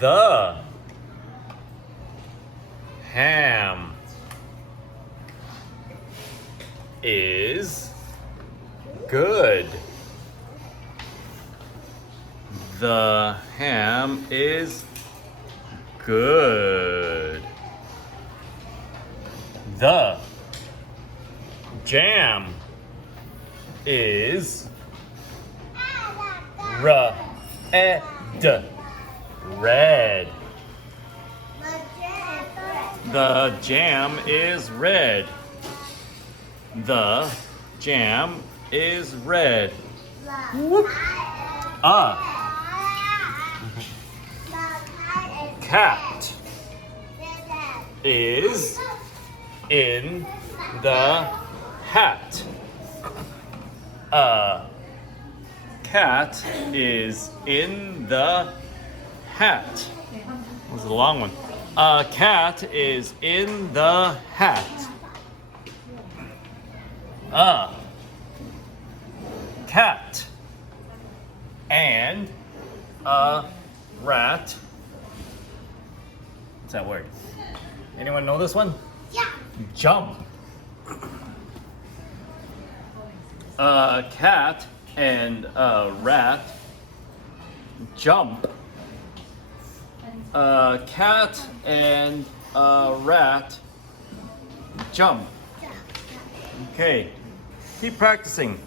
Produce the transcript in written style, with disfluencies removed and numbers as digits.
The ham is good. The ham is good. The jam is red. Red. The jam is red. The jam is red. Whoop. Cat is in the hat. A cat is in the hat. This is a long one. A cat is in the hat. A cat and a rat. What's that word? Anyone know this one? Yeah. Jump. A cat and a rat jump. A cat and a rat jump. Okay, keep practicing.